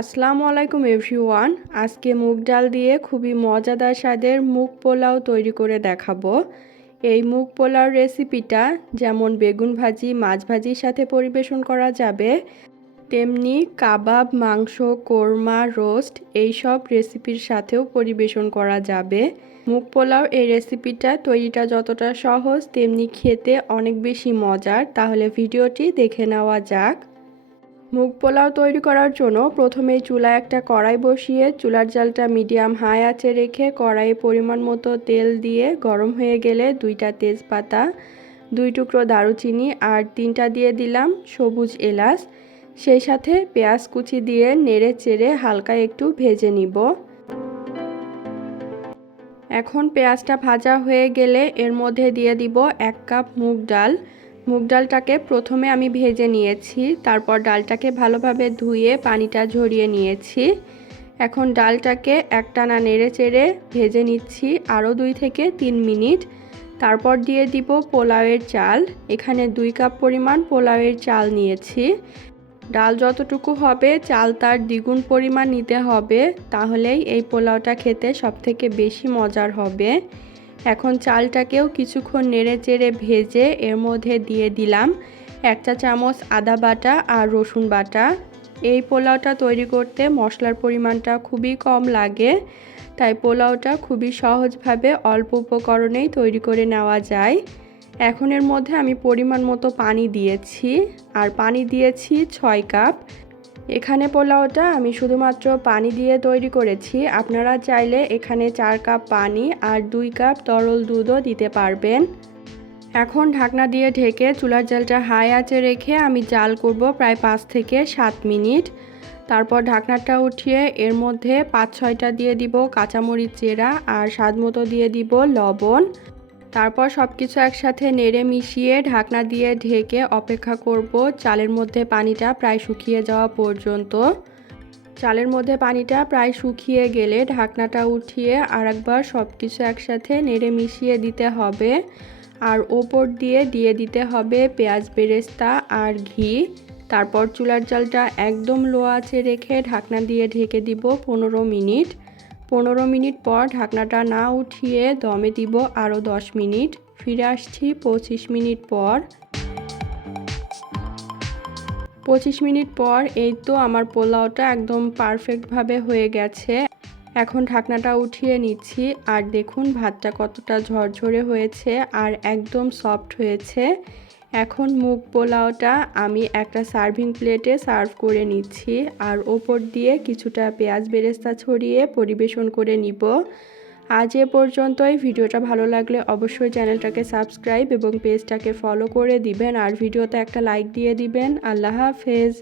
আসসালামু আলাইকুম এভরিওয়ান। আজকে মুগ ডাল দিয়ে খুবই মজাদার স্বাদের মুগ পোলাও তৈরি করে দেখাবো। এই মুগ পোলাওর রেসিপিটা যেমন বেগুন ভাজি, মাছ ভাজির সাথে পরিবেশন করা যাবে, তেমনি কাবাব, মাংস, কোরমা, রোস্ট এই সব রেসিপির সাথেও পরিবেশন করা যাবে। মুগ পোলাও এই রেসিপিটা তৈরিটা যতটা সহজ, তেমনি খেতে অনেক বেশি মজার। তাহলে ভিডিওটি দেখে নেওয়া যাক। মুগ পোলাও তৈরি করার জন্য প্রথমেই চুলায় একটা কড়াই বসিয়ে চুলার জালটা মিডিয়াম হাই আঁচে রেখে কড়াইয়ে পরিমাণ মতো তেল দিয়ে গরম হয়ে গেলে 2টা তেজপাতা, 2 টুকরো দারুচিনি আর 3টা দিয়ে দিলাম সবুজ এলাচ। সেই সাথে পেঁয়াজ কুচি দিয়ে নেড়ে চেড়ে হালকা একটু ভেজে নিব। এখন পেঁয়াজটা ভাজা হয়ে গেলে এর মধ্যে দিয়ে দিব 1 কাপ মুগ ডাল। মুগ ডালটাকে প্রথমে আমি ভেজে নিয়েছি, তারপর ডালটাকে ভালোভাবে ধুয়ে পানিটা ঝরিয়ে নিয়েছি। এখন ডালটাকে একটানা নেড়ে চেড়ে ভেজে নিচ্ছি আরও 2 থেকে 3 মিনিট। তারপর দিয়ে দিব পোলাওয়ের চাল। এখানে 2 কাপ পরিমাণ পোলাওয়ের চাল নিয়েছি। ডাল যতটুকু হবে চাল তার দ্বিগুণ পরিমাণ নিতে হবে, তাহলেই এই পোলাওটা খেতে সবথেকে বেশি মজার হবে। এখন চালটাকেও কিছুক্ষণ নেড়ে চেড়ে ভেজে এর মধ্যে দিয়ে দিলাম 1 চা চামচ আদা বাটা আর রসুন বাটা। এই পোলাওটা তৈরি করতে মশলার পরিমাণটা খুবই কম লাগে, তাই পোলাওটা খুবই সহজভাবে অল্প উপকরণেই তৈরি করে নেওয়া যায়। এখন এর মধ্যে আমি পরিমাণ মতো পানি দিয়েছি, আর পানি দিয়েছি 6 কাপ। এখানে পোলাওটা আমি শুধুমাত্র পানি দিয়ে তৈরি করেছি, আপনারা চাইলে এখানে 4 কাপ পানি আর 2 কাপ তরল দুধও দিতে পারবেন। এখন ঢাকনা দিয়ে ঢেকে চুলার জালটা হাই আঁচে রেখে আমি জাল করব প্রায় 5 থেকে 7 মিনিট। তারপর ঢাকনাটা উঠিয়ে এর মধ্যে 5-6টা দিয়ে দিব কাঁচামরিচ চেরা আর স্বাদমতো দিয়ে দিব লবণ। তারপর সব কিছু একসাথে নেড়ে মিশিয়ে ঢাকনা দিয়ে ঢেকে অপেক্ষা করব চালের মধ্যে পানিটা প্রায় শুকিয়ে যাওয়া পর্যন্ত। চালের মধ্যে পানিটা প্রায় শুকিয়ে গেলে ঢাকনাটা উঠিয়ে আরেকবার সব কিছু একসাথে নেড়ে মিশিয়ে দিতে হবে। আর ওপর দিয়ে দিতে হবে পেঁয়াজ বেরেস্তা আর ঘি। তারপর চুলার জালটা একদম লো আঁচে রেখে ঢাকনা দিয়ে ঢেকে দিব 15 মিনিট। 15 মিনিট পর ঢাকনাটা না উঠিয়ে দমে দিব আরও 10 মিনিট। ফিরে আসছি 25 মিনিট পর। 25 মিনিট পর এই তো আমার পোলাওটা একদম পারফেক্টভাবে হয়ে গেছে। এখন ঢাকনাটা উঠিয়ে নিচ্ছি, আর দেখুন ভাতটা কতটা ঝরঝরে হয়েছে আর একদম সফট হয়েছে। এখন মুগ পোলাওটা আমি একটা সার্ভিং প্লেটে সার্ভ করে নিচ্ছি, আর ওপর দিয়ে কিছুটা পেঁয়াজ বেরেস্তা ছড়িয়ে পরিবেশন করে নিব। আজ এ পর্যন্তই। ভিডিওটা ভালো লাগলে অবশ্যই চ্যানেলটাকে সাবস্ক্রাইব এবং পেজটাকে ফলো করে দিবেন, আর ভিডিওতে একটা লাইক দিয়ে দিবেন। আল্লাহ হাফেজ।